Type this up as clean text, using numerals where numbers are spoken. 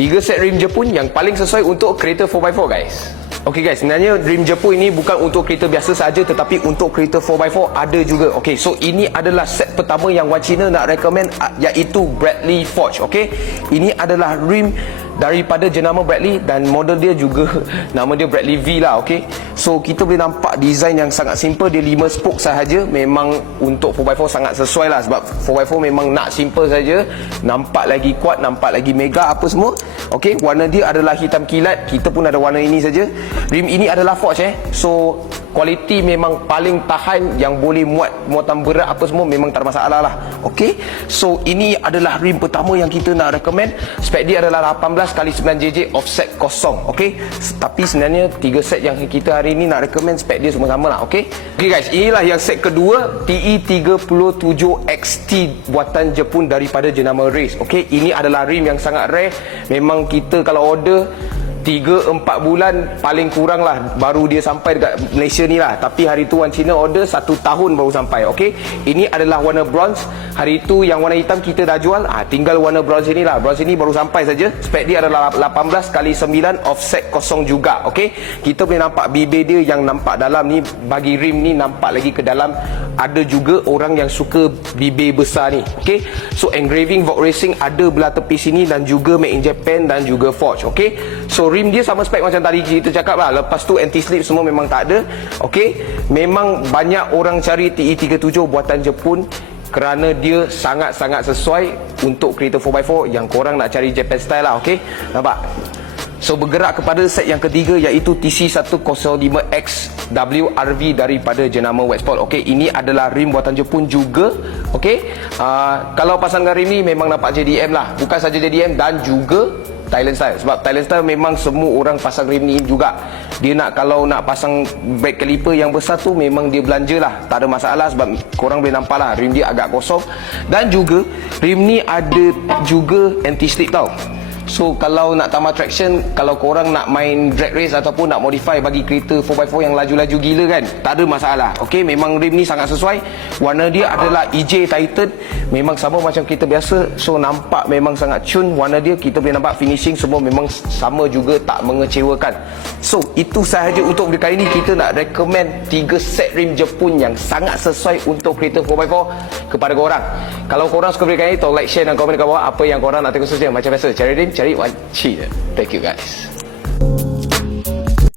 3 set rim Jepun yang paling sesuai untuk kereta 4x4 guys. Okey guys, sebenarnya rim Jepun ini bukan untuk kereta biasa saja, tetapi untuk kereta 4x4 ada juga. Okey, so ini adalah set pertama yang Wan Cina nak recommend, iaitu Bradley Forge. Okey, ini adalah rim daripada jenama Bradley dan model dia juga nama dia Bradley V lah. Okey, so kita boleh nampak design yang sangat simple, dia 5 spoke sahaja. Memang untuk 4x4 sangat sesuai lah, sebab 4x4 memang nak simple saja, nampak lagi kuat, nampak lagi mega apa semua. Okey, warna dia adalah hitam kilat, kita pun ada warna ini saja. Rim ini adalah Forge so kualiti memang paling tahan, yang boleh muat muatan berat apa semua memang tak ada masalah lah. Okey, so ini adalah rim pertama yang kita nak recommend. Spek dia adalah 18x9JJ offset kosong. Okey, tapi sebenarnya 3 set yang kita hari ini nak recommend spek dia semua sama lah. Okey, guys, inilah yang set kedua, TE37XT buatan Jepun daripada jenama Race. Okey, ini adalah rim yang sangat rare. Memang kita kalau order 3-4 bulan paling kurang lah baru dia sampai dekat Malaysia ni lah. Tapi hari tu Wan Cina order 1 tahun baru sampai. Okey, ini adalah warna bronze. Hari tu yang warna hitam kita dah jual, tinggal warna bronze ini lah. Bronze ini baru sampai saja. Spek dia adalah 18x9 offset kosong juga. Okey, kita boleh nampak bibir dia yang nampak dalam ni, bagi rim ni nampak lagi ke dalam. Ada juga orang yang suka bibir besar ni. Okey, so engraving Vogue Racing ada belah tepi sini, dan juga made in Japan dan juga Forge. Okey, so rim dia sama spek macam tadi kita cakap lah. Lepas tu anti-slip semua memang tak ada. Okey, memang banyak orang cari TE37 buatan Jepun kerana dia sangat-sangat sesuai untuk kereta 4x4 yang korang nak cari Japan style lah. Okey, nampak? So bergerak kepada set yang ketiga, iaitu TC105X WRV daripada jenama Westport. Okey, ini adalah rim buatan Jepun juga. Okey, kalau pasangkan rim ni memang nampak JDM lah, bukan saja JDM dan juga Thailand style. Sebab Thailand style memang semua orang pasang rim ni juga. Dia nak, kalau nak pasang brake caliper yang besar tu memang dia belanja lah, tak ada masalah. Sebab korang boleh nampak lah rim dia agak kosong. Dan juga rim ni ada juga anti slip tau. So kalau nak tambah traction, kalau korang nak main drag race ataupun nak modify bagi kereta 4x4 yang laju-laju gila kan, tak ada masalah. Okey, memang rim ni sangat sesuai. Warna dia adalah EJ Titan, memang sama macam kita biasa. So nampak memang sangat cun warna dia. Kita boleh nampak finishing semua memang sama juga, tak mengecewakan. So itu sahaja untuk video kali ni. Kita nak recommend 3 set rim Jepun yang sangat sesuai untuk kereta 4x4 kepada korang. Kalau korang suka video kali ni, tolong like, share dan komen dekat bawah apa yang korang nak tengok seterusnya. Macam biasa, cari rim, cari Wan Cina. Thank you guys.